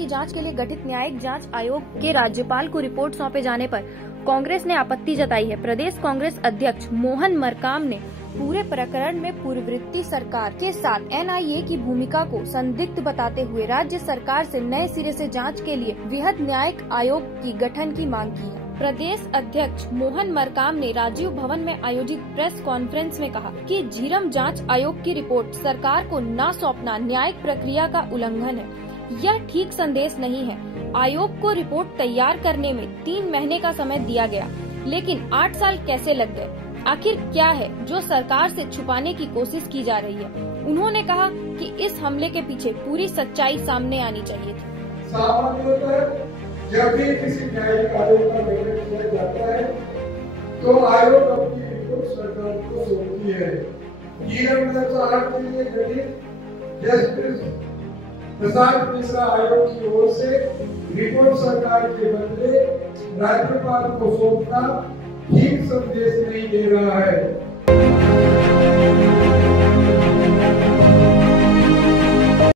की जांच के लिए गठित न्यायिक जांच आयोग के राज्यपाल को रिपोर्ट सौंपे जाने पर कांग्रेस ने आपत्ति जताई है। प्रदेश कांग्रेस अध्यक्ष मोहन मरकाम ने पूरे प्रकरण में पूर्ववर्ती सरकार के साथ एनआईए की भूमिका को संदिग्ध बताते हुए राज्य सरकार से नए सिरे से जांच के लिए वृहद न्यायिक आयोग की गठन की मांग की है। प्रदेश अध्यक्ष मोहन मरकाम ने राजीव भवन में आयोजित प्रेस कॉन्फ्रेंस में कहा कि झीरम जांच आयोग की रिपोर्ट सरकार को न सौंपना न्यायिक प्रक्रिया का उल्लंघन है। यह ठीक संदेश नहीं है। आयोग को रिपोर्ट तैयार करने में 3 महीने का समय दिया गया, लेकिन 8 साल कैसे लग गए? आखिर क्या है जो सरकार से छुपाने की कोशिश की जा रही है? उन्होंने कहा कि इस हमले के पीछे पूरी सच्चाई सामने आनी चाहिए थी। सामान्यतः जब भी किसी न्यायिक आयोग का गठन किया जाता है तो आयोग अपनी रिपोर्ट सरकार को सौंपती है। झीरम जांच के लिए गठित जस्टिस प्रशांत मिश्रा आयोग की ओर से रिपोर्ट सरकार के बदले राज्यपाल को सौंपना ठीक संदेश नहीं दे रहा है।